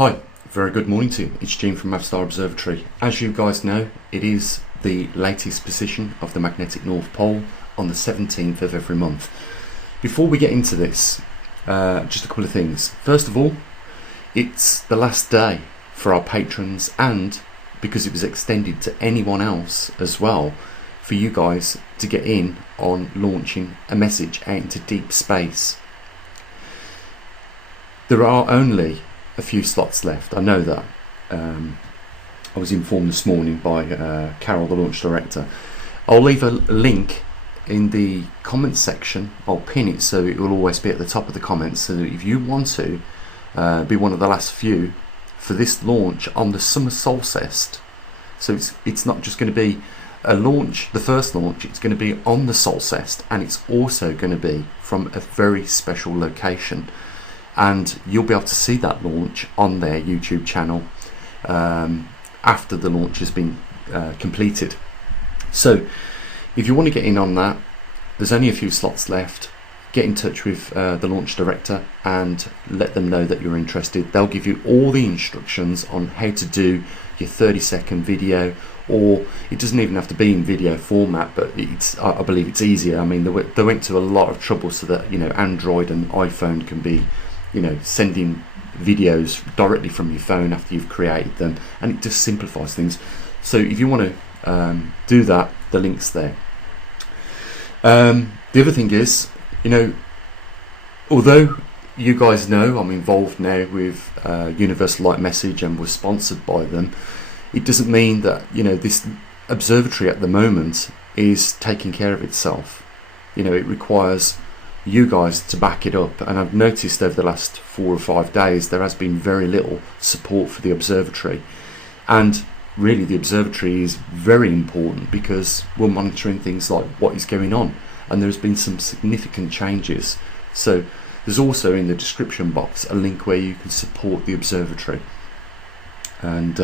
Hi, very good morning to you. It's Gene from maverickstar Observatory. As you guys know, it is the latest position of the magnetic North Pole on the 17th of every month. Before we get into this, just a couple of things. First of all, it's the last day for our patrons, and because it was extended to anyone else as well, for you guys to get in on launching a message out into deep space. There are only a few slots left. I know that. I was informed this morning by Carol, the launch director. I'll leave a link in the comments section. I'll pin it so it will always be at the top of the comments, so that if you want to be one of the last few for this launch on the summer solstice, so it's not just going to be a launch, the first launch, it's going to be on the solstice, and it's also going to be from a very special location. And you'll be able to see that launch on their YouTube channel after the launch has been completed. So if you want to get in on that, there's only a few slots left. Get in touch with the launch director and let them know that you're interested. They'll give you all the instructions on how to do your 30-second video, or it doesn't even have to be in video format, but I believe it's easier. I mean, they went to a lot of trouble so that, you know, Android and iPhone can be, you know, sending videos directly from your phone after you've created them, and it just simplifies things. So if you want to do that, the link's there. The other thing is, you know, although you guys know I'm involved now with Universal Light Message and we're sponsored by them, it doesn't mean that, you know, this observatory at the moment is taking care of itself. You know, it requires you guys to back it up, and I've noticed over the last 4 or 5 days there has been very little support for the observatory. And really, the observatory is very important because we're monitoring things like what is going on, and there's been some significant changes. So there's also in the description box a link where you can support the observatory, and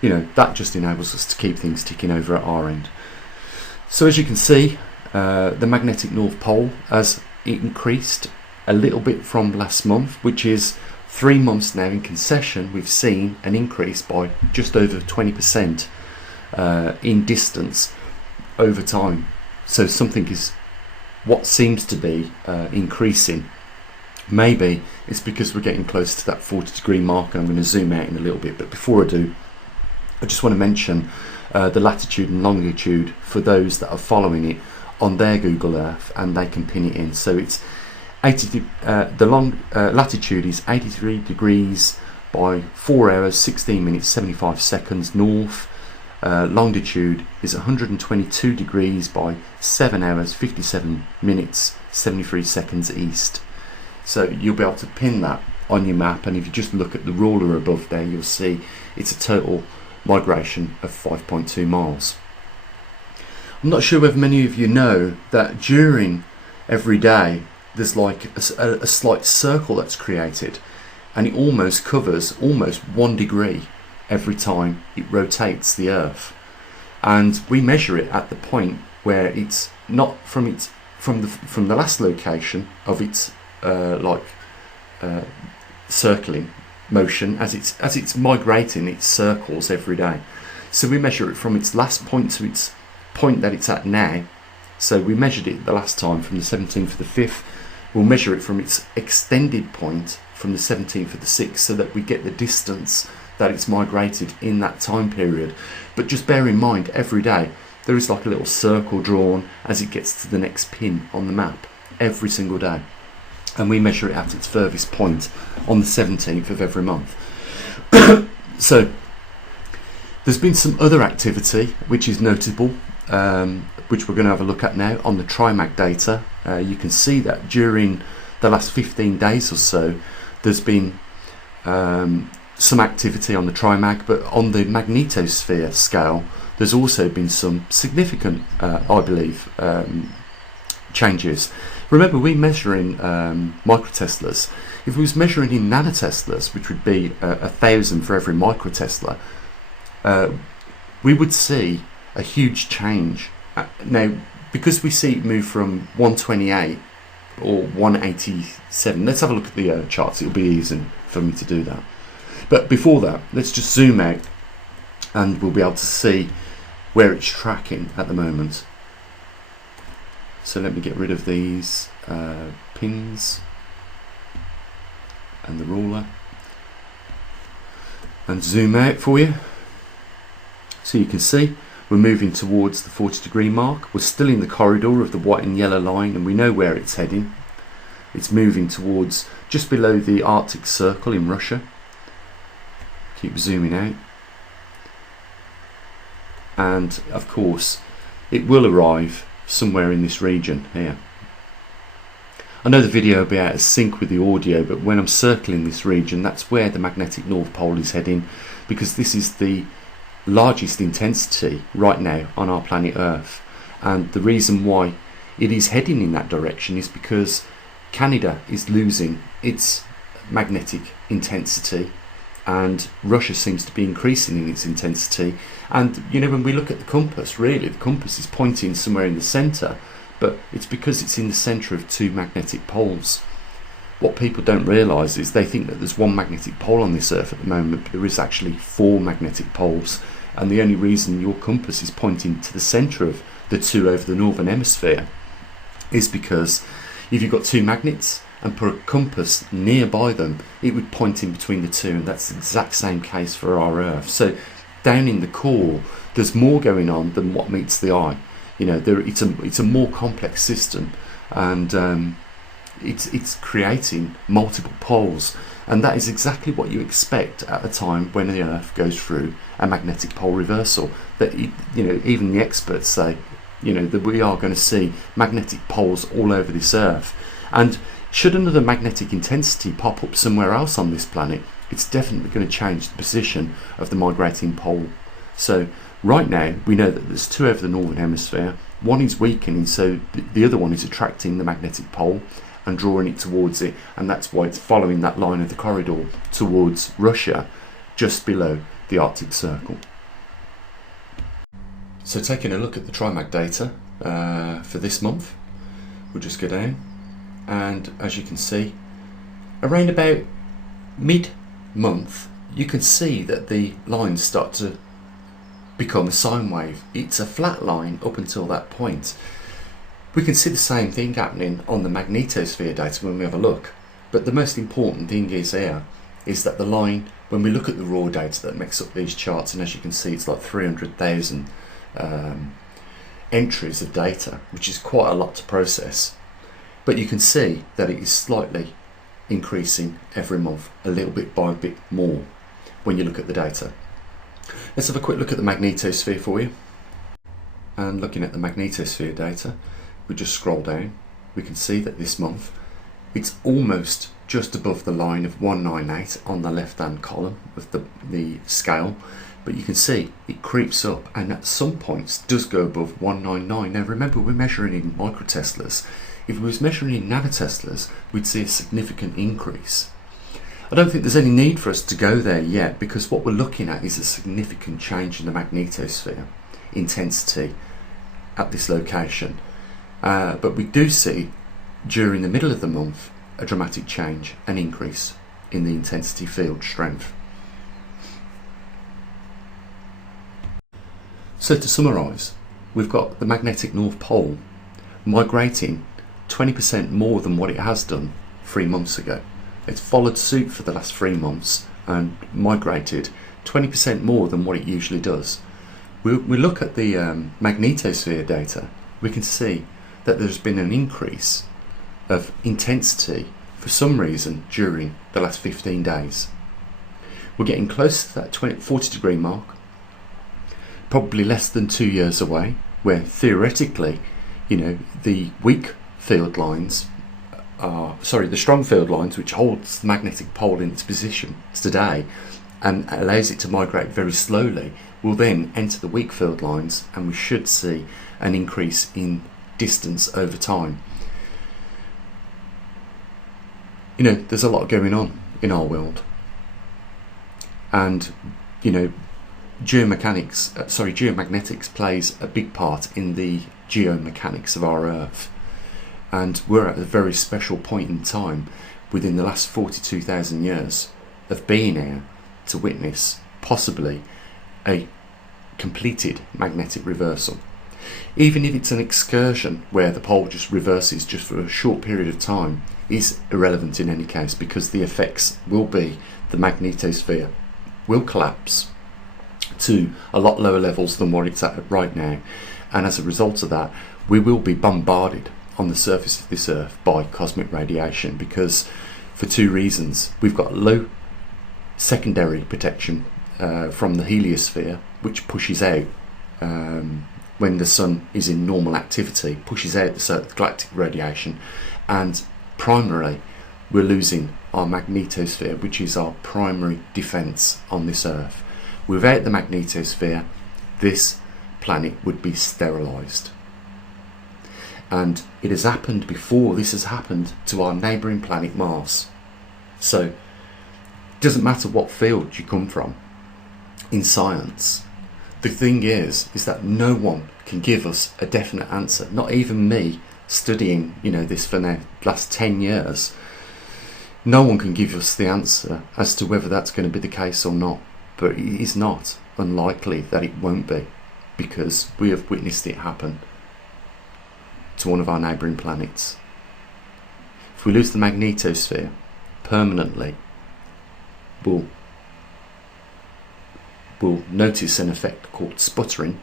you know, that just enables us to keep things ticking over at our end. So as you can see, the magnetic North Pole has increased a little bit from last month, which is 3 months now in concession. We've seen an increase by just over 20% in distance over time. So something is what seems to be increasing. Maybe it's because we're getting close to that 40-degree mark, and I'm going to zoom out in a little bit. But before I do, I just want to mention the latitude and longitude for those that are following it on their Google Earth, and they can pin it in. So it's 80. Latitude is 83 degrees by 4 hours 16 minutes 75 seconds north. Longitude is 122 degrees by 7 hours 57 minutes 73 seconds east. So you'll be able to pin that on your map, and if you just look at the ruler above there, you'll see it's a total migration of 5.2 miles. I'm not sure whether many of you know that during every day there's like a slight circle that's created, and it almost covers almost 1 degree every time it rotates the Earth. And we measure it at the point where it's not from the last location of its circling motion as it's migrating its circles every day. So we measure it from its last point to its point that it's at now. So we measured it the last time from the 17th of the 5th. We'll measure it from its extended point from the 17th of the 6th, so that we get the distance that it's migrated in that time period. But just bear in mind, every day there is like a little circle drawn as it gets to the next pin on the map every single day, and we measure it at its furthest point on the 17th of every month. So there's been some other activity which is notable, which we're going to have a look at now on the TriMag data. You can see that during the last 15 days or so there's been some activity on the TriMag, but on the Magnetosphere scale there's also been some significant, I believe, changes. Remember, we measure in microteslas. If we was measuring in nanoteslas, which would be 1,000 for every microtesla, we would see a huge change. Now, because we see it move from 128 or 187, let's have a look at the charts. It'll be easy for me to do that. But before that, let's just zoom out and we'll be able to see where it's tracking at the moment. So let me get rid of these pins and the ruler and zoom out for you. So you can see we're moving towards the 40-degree mark. We're still in the corridor of the white and yellow line, and we know where it's heading. It's moving towards just below the Arctic Circle in Russia. Keep zooming out. And of course, it will arrive somewhere in this region here. I know the video will be out of sync with the audio, but when I'm circling this region, that's where the magnetic North Pole is heading, because this is the largest intensity right now on our planet Earth. And the reason why it is heading in that direction is because Canada is losing its magnetic intensity and Russia seems to be increasing in its intensity. And you know, when we look at the compass, really the compass is pointing somewhere in the centre, but it's because it's in the centre of two magnetic poles. What people don't realise is they think that there's one magnetic pole on this Earth at the moment, but there is actually 4 magnetic poles, and the only reason your compass is pointing to the centre of the two over the northern hemisphere is because if you've got 2 magnets and put a compass nearby them, it would point in between the two, and that's the exact same case for our Earth. So down in the core there's more going on than what meets the eye. You know, it's a more complex system, and it's creating multiple poles, and that is exactly what you expect at a time when the Earth goes through a magnetic pole reversal. That you know, even the experts say, you know, that we are going to see magnetic poles all over this Earth. And should another magnetic intensity pop up somewhere else on this planet, it's definitely going to change the position of the migrating pole. So right now we know that there's 2 over the northern hemisphere. One is weakening, so the other one is attracting the magnetic pole and drawing it towards it, and that's why it's following that line of the corridor towards Russia, just below the Arctic Circle. So taking a look at the TriMag data for this month, we'll just go down, and as you can see, around about mid-month, you can see that the lines start to become a sine wave. It's a flat line up until that point. We can see the same thing happening on the magnetosphere data when we have a look, but the most important thing is here is that the line, when we look at the raw data that makes up these charts, and as you can see it's like 300,000 entries of data, which is quite a lot to process, but you can see that it is slightly increasing every month, a little bit by a bit more when you look at the data. Let's have a quick look at the magnetosphere for you. And looking at the magnetosphere data, we just scroll down, we can see that this month it's almost just above the line of 198 on the left hand column of the scale, but you can see it creeps up and at some points does go above 199. Now remember, we're measuring in microteslas. If we was measuring in nanoteslas, we'd see a significant increase. I don't think there's any need for us to go there yet, because what we're looking at is a significant change in the magnetosphere intensity at this location. But we do see during the middle of the month a dramatic change, an increase in the intensity field strength. So to summarise, we've got the magnetic North Pole migrating 20% more than what it has done 3 months ago. It's followed suit for the last 3 months and migrated 20% more than what it usually does. We look at the magnetosphere data, we can see that there's been an increase of intensity for some reason during the last 15 days. We're getting close to that 40-degree mark, probably less than 2 years away, where theoretically, you know, the weak field lines the strong field lines, which holds the magnetic pole in its position today and allows it to migrate very slowly, will then enter the weak field lines, and we should see an increase in distance over time. You know, there's a lot going on in our world, and you know, geomagnetics plays a big part in the geomechanics of our Earth. And we're at a very special point in time within the last 42,000 years of being here, to witness possibly a completed magnetic reversal. Even if it's an excursion where the pole just reverses just for a short period of time, is irrelevant in any case, because the effects will be the magnetosphere will collapse to a lot lower levels than what it's at right now, and as a result of that we will be bombarded on the surface of this earth by cosmic radiation, because for two reasons. We've got low secondary protection from the heliosphere, which pushes out when the sun is in normal activity, pushes out the galactic radiation, and primarily we're losing our magnetosphere, which is our primary defence on this earth. Without the magnetosphere, this planet would be sterilised. And it has happened before. This has happened to our neighbouring planet Mars. So it doesn't matter what field you come from in science. The thing is that no one can give us a definite answer. Not even me, studying this for the last 10 years. No one can give us the answer as to whether that's going to be the case or not. But it is not unlikely that it won't be, because we have witnessed it happen to one of our neighbouring planets. If we lose the magnetosphere permanently, we'll notice an effect called sputtering,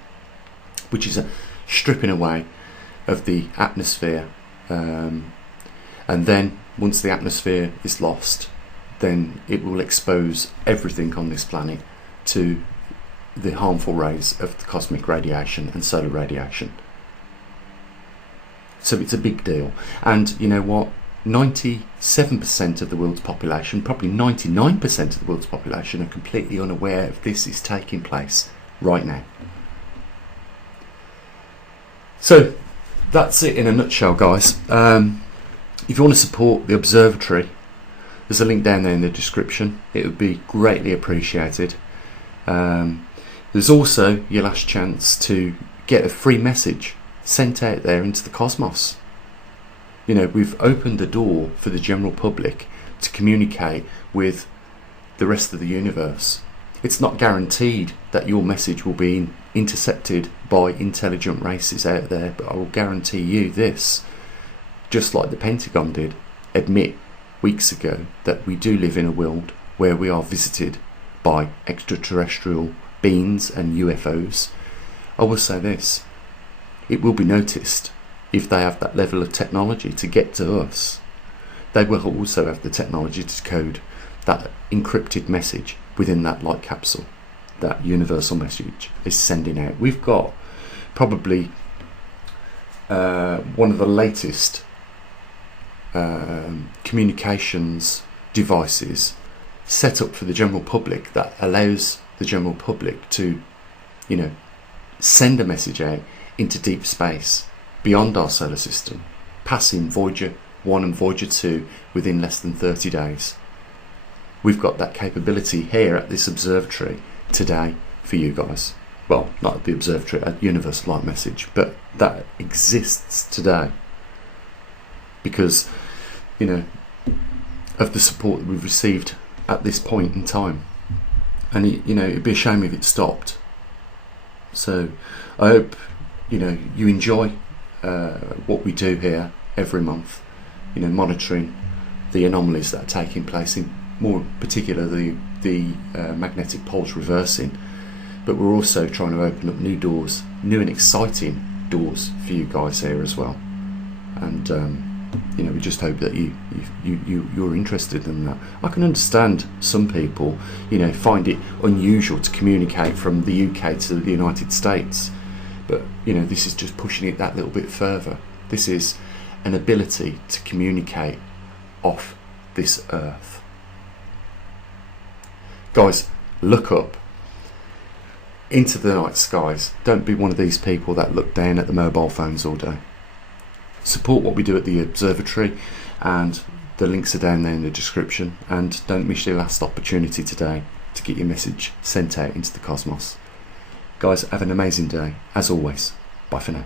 which is a stripping away of the atmosphere, and then once the atmosphere is lost, then it will expose everything on this planet to the harmful rays of the cosmic radiation and solar radiation. So it's a big deal. And you know what? 97% of the world's population, probably 99% of the world's population, are completely unaware of this is taking place right now. So that's it in a nutshell, guys. If you want to support the observatory, there's a link down there in the description. It would be greatly appreciated. There's also your last chance to get a free message sent out there into the cosmos. We've opened the door for the general public to communicate with the rest of the universe. It's not guaranteed that your message will be intercepted by intelligent races out there, but I will guarantee you this, just like the Pentagon did admit weeks ago, that we do live in a world where we are visited by extraterrestrial beings and UFOs. I will say this, it will be noticed if they have that level of technology to get to us. They will also have the technology to code that encrypted message within that light capsule that universal message is sending out. We've got probably one of the latest communications devices set up for the general public that allows the general public to send a message out into deep space beyond our solar system, passing Voyager 1 and Voyager 2 within less than 30 days. We've got that capability here at this observatory today for you guys. Well, not at the observatory, at Universal Light Message, but that exists today because of the support that we've received at this point in time. And it'd be a shame if it stopped. So I hope you enjoy what we do here every month, monitoring the anomalies that are taking place, in more particular the magnetic poles reversing, but we're also trying to open up new doors, new and exciting doors for you guys here as well. And we just hope that you're interested in that. I can understand some people find it unusual to communicate from the UK to the United States, but this is just pushing it that little bit further. This is an ability to communicate off this earth. Guys, look up into the night skies. Don't be one of these people that look down at the mobile phones all day. Support what we do at the observatory, and the links are down there in the description. And don't miss your last opportunity today to get your message sent out into the cosmos. Guys, have an amazing day. As always, bye for now.